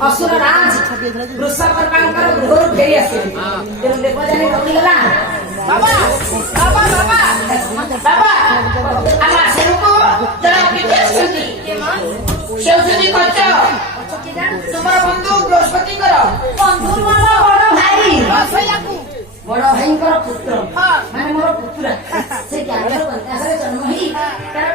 असुर राज वृषभ गृहରୁ ଫେରି ଆସିଲେ ତେଣୁ ଦେବଯାନୀ ଦୌଡ଼ିଗଲା ବାବା ବାବା ବାବା ବାବା ଆମ ସେଉକୁ ଜଣେ ଅତିଥି ଆସିଛନ୍ତି ସେ ହେଉଛନ୍ତି କଚ ତୁମର ବନ୍ଧୁ ବୃହସ୍ପତିଙ୍କର ବନ୍ଧୁ ମୋର ବଡ ଭାଇ ବଡ ଭାଇଙ୍କର ପୁତ୍ର ମାନେ ମୋର ପୁତୁରା ସେ ଜ୍ଞାନର କନ୍ୟାସରେ ଜନ୍ମ ହେଇ ତାର